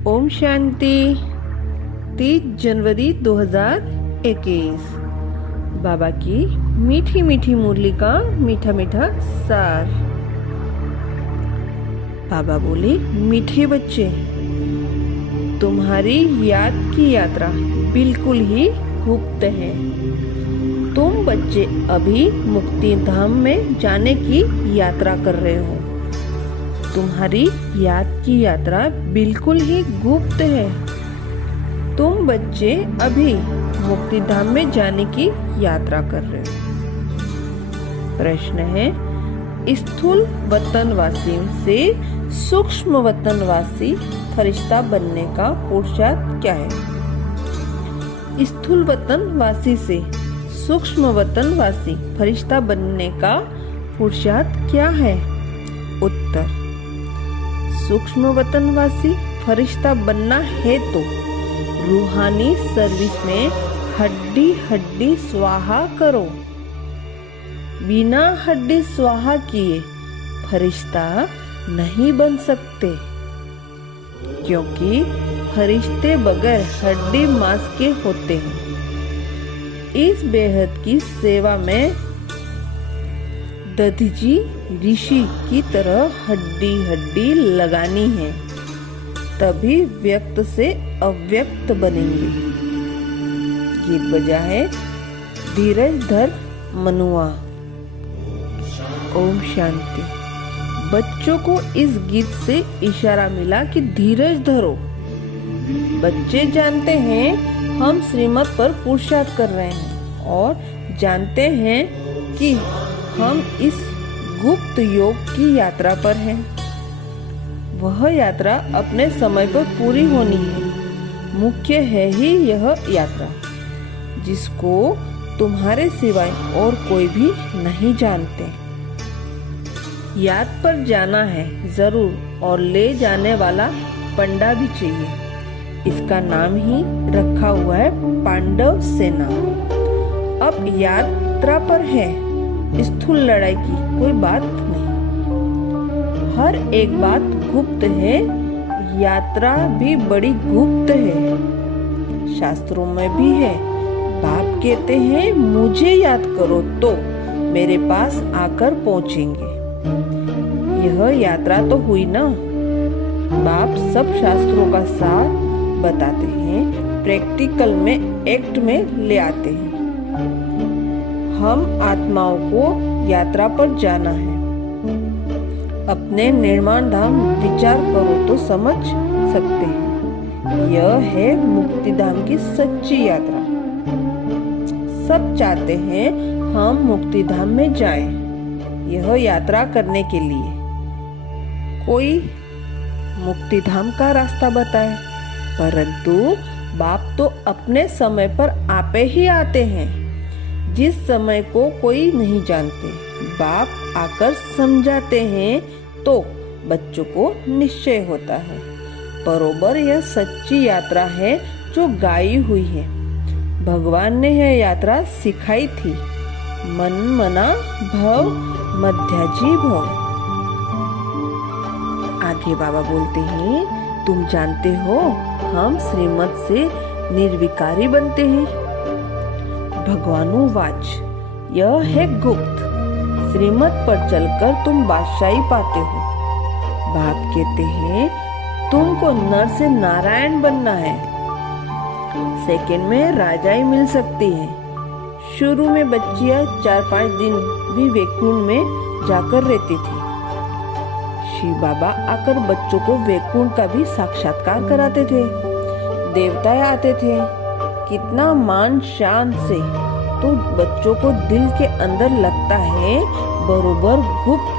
ओम शांति। 30 जनवरी 2021 बाबा की मीठी मीठी मुरली का मीठा मीठा सार। बाबा बोले, मीठे बच्चे, तुम्हारी याद की यात्रा बिल्कुल ही गुप्त है। तुम बच्चे अभी मुक्ति धाम में जाने की यात्रा कर रहे हो। तुम्हारी याद की यात्रा बिल्कुल ही गुप्त है। तुम बच्चे अभी मुक्ति धाम में जाने की यात्रा कर रहे हो। प्रश्न है, स्थूल वतनवासी से सूक्ष्म वतनवासी फरिश्ता बनने का पुरुषार्थ क्या है? स्थूल वतनवासी से सूक्ष्म वतनवासी फरिश्ता बनने का पुरुषार्थ क्या है? उत्तर, सूक्ष्म वतनवासी फरिश्ता बनना है तो रूहानी सर्विस में हड्डी हड्डी स्वाहा करो। बिना हड्डी स्वाहा किए फरिश्ता नहीं बन सकते, क्योंकि फरिश्ते बगैर हड्डी मांस के होते हैं। इस बेहद की सेवा में दधीजी ऋषि की तरह हड्डी हड्डी लगानी है, तभी व्यक्त से अव्यक्त बनेंगे। गीत बजा है धीरज धर मनुआ। ओम शांति। बच्चों को इस गीत से इशारा मिला कि धीरज धरो। बच्चे जानते हैं हम श्रीमत पर पुरुषार्थ कर रहे हैं और जानते हैं कि हम इस गुप्त योग की यात्रा पर हैं। वह यात्रा अपने समय पर पूरी होनी है। मुख्य है ही यह यात्रा, जिसको तुम्हारे सिवाय और कोई भी नहीं जानते। याद पर जाना है जरूर, और ले जाने वाला पंडा भी चाहिए। इसका नाम ही रखा हुआ है पांडव सेना। अब यात्रा पर है, स्थूल लड़ाई की कोई बात नहीं। हर एक बात गुप्त है, यात्रा भी बड़ी गुप्त है। शास्त्रों में भी है, बाप कहते हैं मुझे याद करो तो मेरे पास आकर पहुंचेंगे। यह यात्रा तो हुई ना। बाप सब शास्त्रों का सार बताते हैं, प्रैक्टिकल में एक्ट में ले आते हैं। हम आत्माओं को यात्रा पर जाना है। अपने निर्माण धाम विचार करो तो समझ सकते हैं। यह है मुक्ति धाम की सच्ची यात्रा। सब चाहते हैं हम मुक्ति धाम में जाएं। यह यात्रा करने के लिए कोई मुक्ति धाम का रास्ता बताए, परंतु बाप तो अपने समय पर आपे ही आते हैं, जिस समय को कोई नहीं जानते। बाप आकर समझाते हैं तो बच्चों को निश्चय होता है। बरोबर यह सच्ची यात्रा है जो गाई हुई है। भगवान ने यह यात्रा सिखाई थी, मन मना भव मध्याजी भव। आगे बाबा बोलते हैं, तुम जानते हो हम श्रीमत से निर्विकारी बनते हैं। भगवानु वाच, यह है गुप्त। श्रीमत पर चलकर तुम बादशाही पाते हो। बाप कहते हैं तुमको नर से नारायण बनना है। सेकंड में राजा ही मिल सकती है। शुरू में बच्चियां 4-5 दिन भी वैकुंठ में जाकर रहती थी। शिव बाबा आकर बच्चों को वैकुंठ का भी साक्षात्कार कराते थे। देवता आते थे, कितना मान शान से, तो बच्चों को दिल के अंदर लगता है बरोबर गुप्त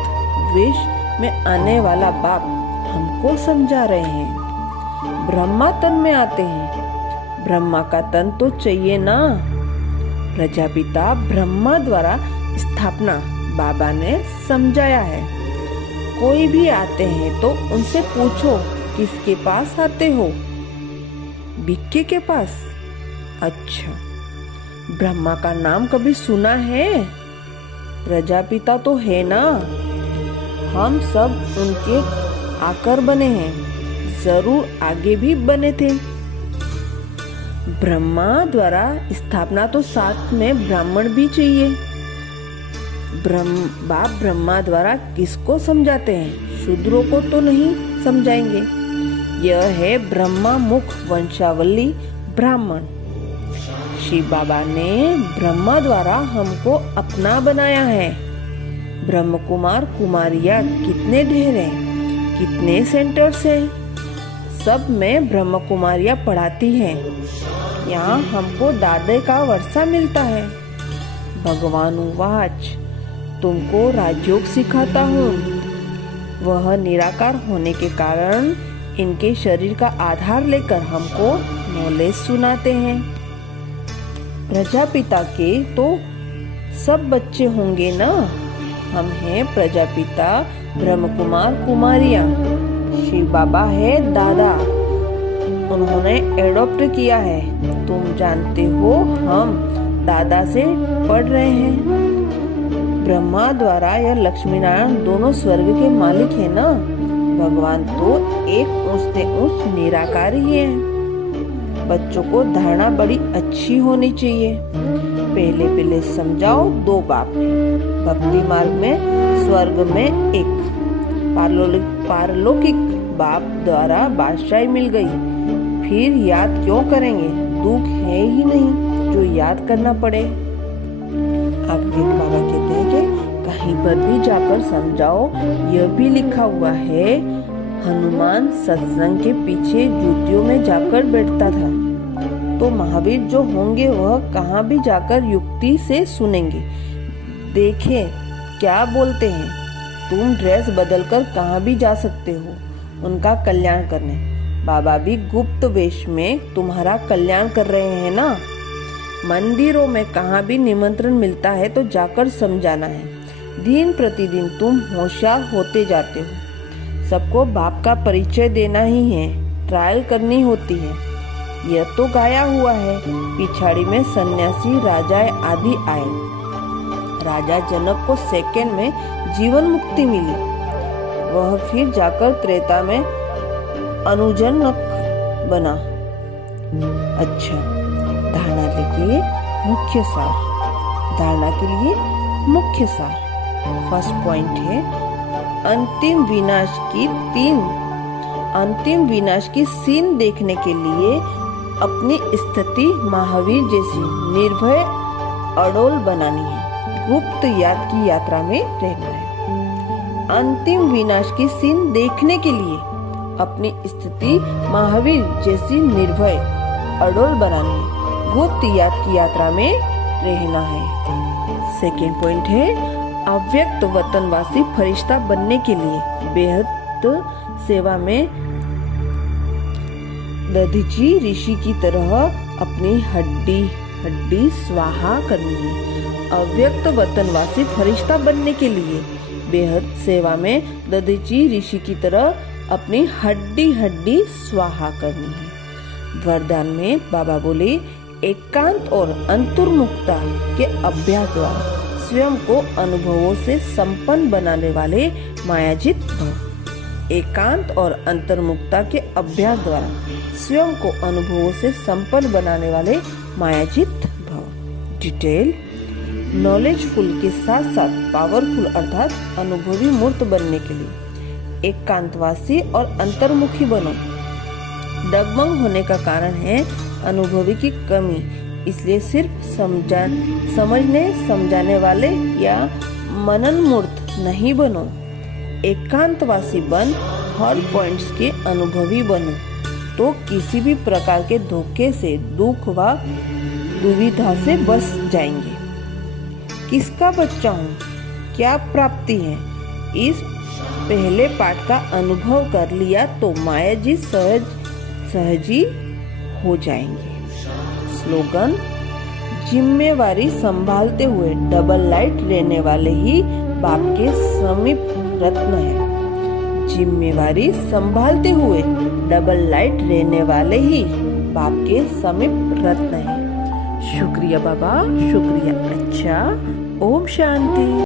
वेश में आने वाला बाप हमको समझा रहे हैं। ब्रह्मा तन में आते हैं। ब्रह्मा का तन तो चाहिए ना। प्रजापिता ब्रह्मा द्वारा स्थापना बाबा ने समझाया है। कोई भी आते हैं तो उनसे पूछो किसके पास आते हो? भिक्के के पास? अच्छा, ब्रह्मा का नाम कभी सुना है? प्रजापिता तो है ना। हम सब उनके आकर बने हैं। जरूर आगे भी बने थे। ब्रह्मा द्वारा स्थापना तो साथ में ब्राह्मण भी चाहिए। बाप ब्रह्मा द्वारा किसको समझाते हैं? शूद्रों को तो नहीं समझाएंगे। यह है ब्रह्मा मुख वंशावली ब्राह्मण। शिव बाबा ने ब्रह्मा द्वारा हमको अपना बनाया है। ब्रह्म कुमार कुमारियां कितने ढेर हैं, कितने सेंटर्स हैं, सब में ब्रह्म कुमारियां पढ़ाती हैं। यहाँ हमको दादे का वर्षा मिलता है। भगवान वाच, तुमको राजयोग सिखाता हूँ। वह निराकार होने के कारण इनके शरीर का आधार लेकर हमको नॉलेज सुनाते हैं। प्रजापिता के तो सब बच्चे होंगे ना। हम हैं प्रजापिता ब्रह्म कुमार कुमारियां। शिव बाबा है दादा, उन्होंने एडॉप्ट किया है। तुम जानते हो हम दादा से पढ़ रहे हैं। ब्रह्मा द्वारा या लक्ष्मी नारायण दोनों स्वर्ग के मालिक है ना। भगवान तो एक ऊंच से ऊंच निराकार ही है। बच्चों को धारणा बड़ी अच्छी होनी चाहिए। पहले समझाओ, 2 बाप हैं। भक्ति मार्ग में स्वर्ग में एक, पारलौकिक बाप द्वारा बादशाही मिल गई। फिर याद क्यों करेंगे? दुख है ही नहीं जो याद करना पड़े। आगे बाबा कहते हैं कि कहीं पर भी जाकर समझाओ। यह भी लिखा हुआ है, हनुमान सत्संग के पीछे जूतियों में जाकर बैठता था। तो महावीर जो होंगे वह कहाँ भी जाकर युक्ति से सुनेंगे। देखें क्या बोलते हैं। तुम ड्रेस बदलकर कहाँ भी जा सकते हो उनका कल्याण करने। बाबा भी गुप्त वेश में तुम्हारा कल्याण कर रहे हैं ना। मंदिरों में कहाँ भी निमंत्रण मिलता है तो जाकर समझाना है। दिन प्रतिदिन तुम होशियार होते जाते हो। सबको बाप का परिचय देना ही है, ट्रायल करनी होती है। यह तो गाया हुआ है। पिछाड़ी में सन्यासी राजा आदि आए। राजा जनक को सेकंड में जीवन मुक्ति मिली। वह फिर जाकर त्रेता में अनुजनक बना। अच्छा, धारणा के लिए मुख्य सार। धारणा के लिए मुख्य सार फर्स्ट पॉइंट है, अंतिम विनाश की सीन देखने के लिए अपनी स्थिति महावीर जैसी निर्भय अडोल बनानी है। गुप्त याद की यात्रा में रहना है। अंतिम विनाश की सीन देखने के लिए अपनी स्थिति महावीर जैसी निर्भय अडोल बनानी है। गुप्त याद की यात्रा में रहना है। सेकेंड पॉइंट है, अव्यक्त वतनवासी फरिश्ता बनने के लिए बेहद सेवा में दधीची ऋषि की तरह अपनी हड्डी स्वाहा करनी है। अव्यक्त वतनवासी फरिश्ता बनने के लिए बेहद सेवा में दधीची ऋषि की तरह अपनी हड्डी स्वाहा करनी है। वरदान में बाबा बोले, एकांत और अंतर्मुखता के अभ्यास द्वारा स्वयं को अनुभवों से संपन्न बनाने वाले मायाजित भव। एकांत और अंतर्मुखता के अभ्यास द्वारा स्वयं को अनुभवों से संपन्न बनाने वाले मायाजित भव। डिटेल, नॉलेजफुल के साथ साथ पावरफुल अर्थात अनुभवी मूर्त बनने के लिए एकांतवासी और अंतर्मुखी बनो। डगमग होने का कारण है अनुभवी की कमी, इसलिए सिर्फ समझने समझाने वाले या मनन मूर्त नहीं बनो। एकांतवासी बन हर पॉइंट्स के अनुभवी बनो, तो किसी भी प्रकार के धोखे से, दुख व दुविधा से बच जाएंगे। किसका बच्चा हूँ, क्या प्राप्ति है, इस पहले पाठ का अनुभव कर लिया तो माया जी सहजी हो जाएंगे। स्लोगन, जिम्मेवारी संभालते हुए डबल लाइट रहने वाले ही बाप के समीप रत्न है। जिम्मेवारी संभालते हुए डबल लाइट रहने वाले ही बाप के समीप रत्न है। शुक्रिया बाबा, शुक्रिया। अच्छा, ओम शांति।